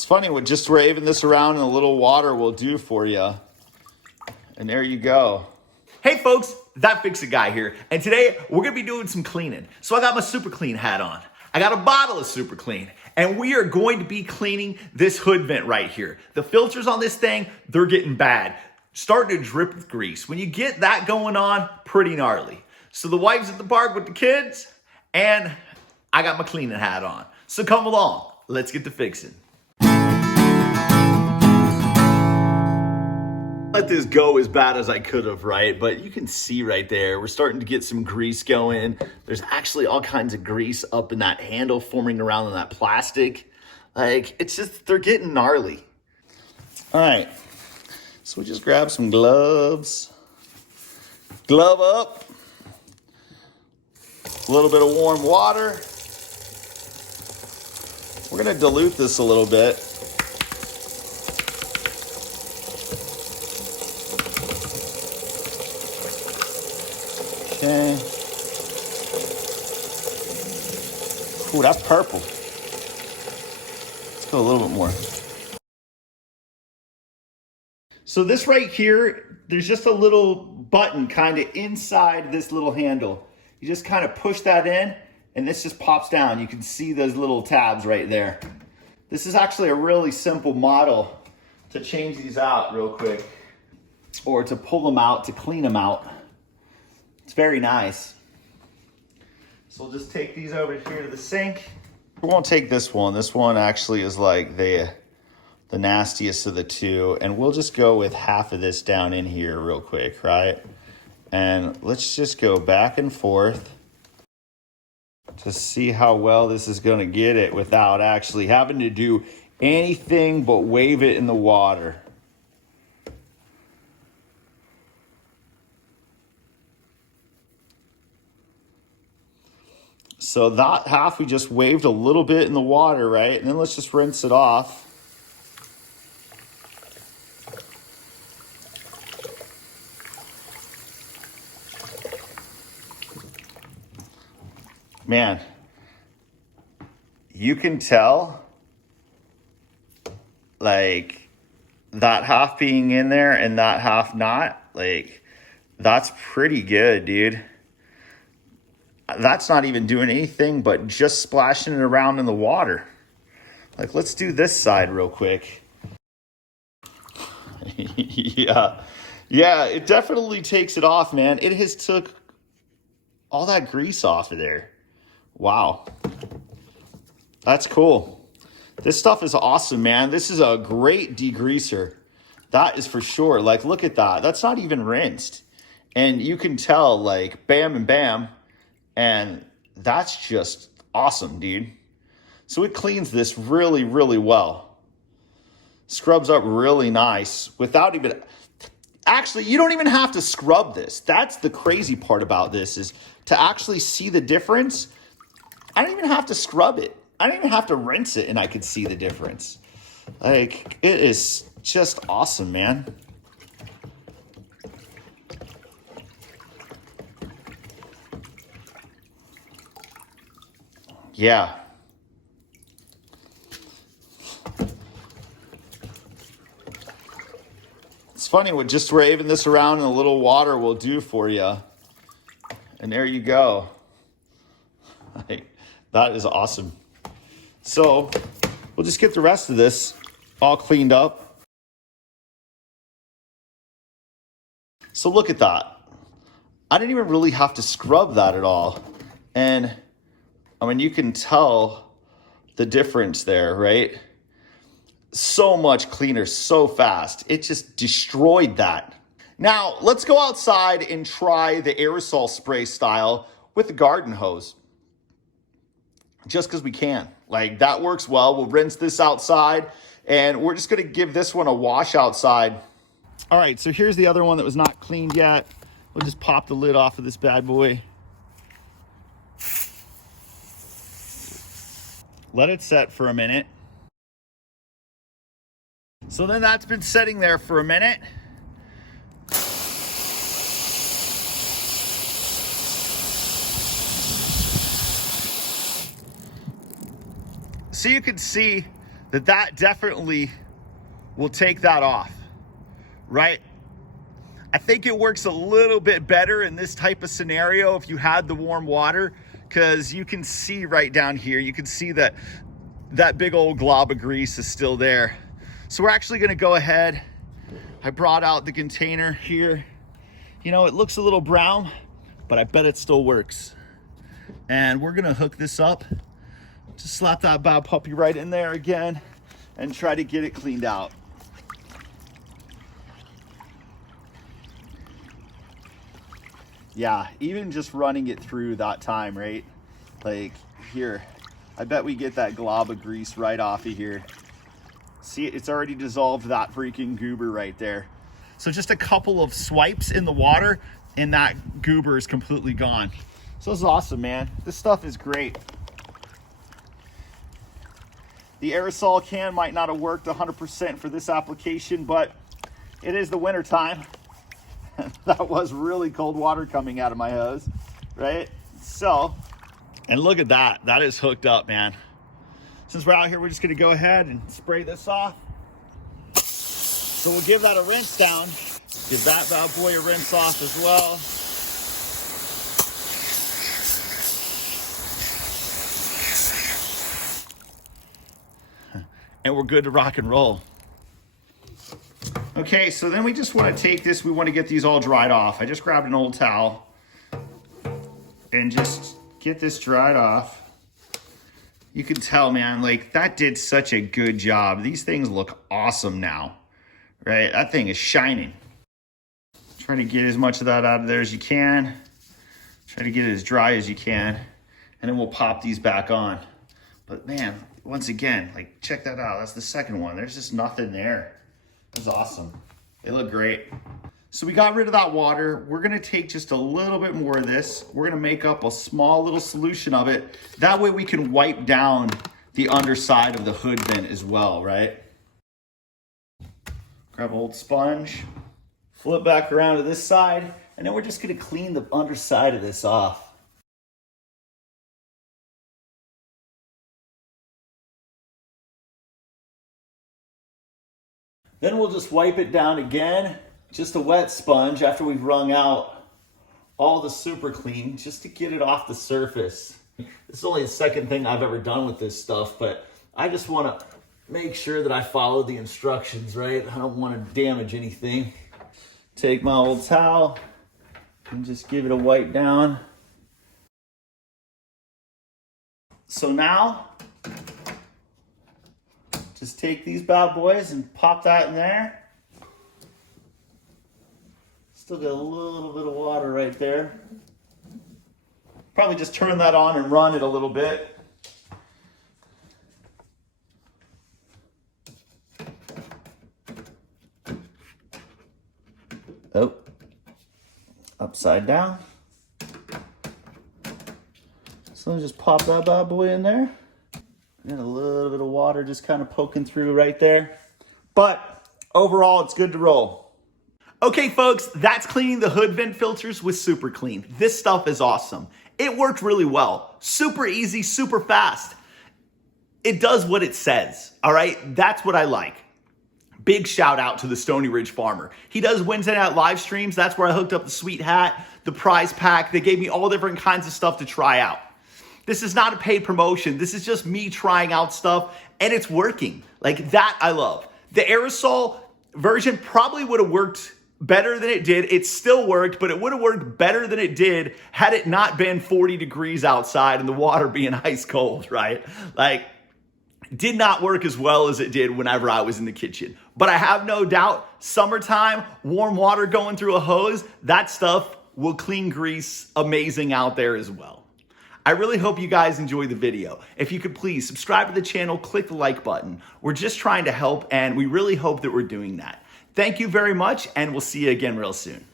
It's funny what just waving this around in a little water will do for you. And there you go. Hey folks, That Fix-It Guy here, and today we're gonna be doing some cleaning. So I got my Super Clean hat on. I got a bottle of Super Clean, and we are going to be cleaning this hood vent right here. The filters on this thing, they're getting bad. Starting to drip with grease. When you get that going on, pretty gnarly. So the wife's at the park with the kids, and I got my cleaning hat on. So come along, let's get to fixing. Let this go as bad as I could have, right? But you can see right there, we're starting to get some grease going. There's actually all kinds of grease up in that handle forming around in that plastic. Like, it's just, they're getting gnarly. All right, so we just grab some gloves. Glove up. A little bit of warm water. We're gonna dilute this a little bit. Okay. Ooh, that's purple. Let's go a little bit more. So this right here, there's just a little button kind of inside this little handle. You just kind of push that in and this just pops down. You can see those little tabs right there. This is actually a really simple model to change these out real quick or to pull them out, to clean them out. It's very nice. So we'll just take these over here to the sink. We won't take this one. This one actually is like the nastiest of the two. And we'll just go with half of this down in here real quick, right? And let's just go back and forth to see how well this is gonna get it without actually having to do anything but wave it in the water. So that half we just waved a little bit in the water, right? And then let's just rinse it off. Man, you can tell, like, that half being in there and that half not, like, that's pretty good, dude. That's not even doing anything but just splashing it around in the water. Like, let's do this side real quick. Yeah, it definitely takes it off, man. It has took all that grease off of there. Wow. That's cool. This stuff is awesome, man. This is a great degreaser. That is for sure. Like, look at that. That's not even rinsed. And you can tell, like, bam and bam. And that's just awesome, dude. So it cleans this really, really well. Scrubs up really nice without even... Actually, you don't even have to scrub this. That's the crazy part about this, is to actually see the difference. I don't even have to scrub it. I don't even have to rinse it and I could see the difference. Like, it is just awesome, man. Yeah. It's funny what just waving this around in a little water will do for you. And there you go. That is awesome. So we'll just get the rest of this all cleaned up. So look at that. I didn't even really have to scrub that at all. And I mean, you can tell the difference there, right? So much cleaner, so fast. It just destroyed that. Now, let's go outside and try the aerosol spray style with the garden hose. Just because we can. Like, that works well. We'll rinse this outside, and we're just going to give this one a wash outside. All right, so here's the other one that was not cleaned yet. We'll just pop the lid off of this bad boy. Let it set for a minute. So then that's been setting there for a minute. So you can see that definitely will take that off, right? I think it works a little bit better in this type of scenario if you had the warm water, because you can see right down here, you can see that big old glob of grease is still there. So we're actually gonna go ahead. I brought out the container here. You know, it looks a little brown, but I bet it still works. And we're gonna hook this up. Just slap that bad puppy right in there again and try to get it cleaned out. Yeah, even just running it through that time, right? Like here, I bet we get that glob of grease right off of here. See, it's already dissolved that freaking goober right there. So just a couple of swipes in the water and that goober is completely gone. So this is awesome, man. This stuff is great. The aerosol can might not have worked 100% for this application, but it is the winter time. That was really cold water coming out of my hose, right? So, and look at that. That is hooked up, man. Since we're out here, we're just gonna go ahead and spray this off. So we'll give that a rinse down. Give that bad boy a rinse off as well. And we're good to rock and roll. Okay, so then we just want to take this, we want to get these all dried off. I just grabbed an old towel and just get this dried off. You can tell, man, like that did such a good job. These things look awesome now, right? That thing is shining. Try to get as much of that out of there as you can. Try to get it as dry as you can. And then we'll pop these back on. But man, once again, like check that out. That's the second one. There's just nothing there. That's awesome. They look great. So we got rid of that water. We're gonna take just a little bit more of this. We're gonna make up a small little solution of it. That way we can wipe down the underside of the hood vent as well, right? Grab an old sponge, flip back around to this side, and then we're just gonna clean the underside of this off. Then we'll just wipe it down again, just a wet sponge after we've wrung out all the super clean, just to get it off the surface. This is only the second thing I've ever done with this stuff, but I just want to make sure that I follow the instructions, right? I don't want to damage anything. Take my old towel and just give it a wipe down. So now, just take these bad boys and pop that in there. Still got a little bit of water right there. Probably just turn that on and run it a little bit. Oh, upside down. So just pop that bad boy in there. Got a little bit of water just kind of poking through right there. But overall, it's good to roll. Okay, folks, that's cleaning the hood vent filters with Super Clean. This stuff is awesome. It worked really well. Super easy, super fast. It does what it says, all right? That's what I like. Big shout out to the Stony Ridge Farmer. He does Wednesday night live streams. That's where I hooked up the sweet hat, the prize pack. They gave me all different kinds of stuff to try out. This is not a paid promotion. This is just me trying out stuff, and it's working. Like that, I love. The aerosol version probably would have worked better than it did. It still worked, but it would have worked better than it did had it not been 40 degrees outside and the water being ice cold, right? Like, did not work as well as it did whenever I was in the kitchen. But I have no doubt, summertime, warm water going through a hose, that stuff will clean grease amazing out there as well. I really hope you guys enjoyed the video. If you could please subscribe to the channel, click the like button. We're just trying to help, and we really hope that we're doing that. Thank you very much, and we'll see you again real soon.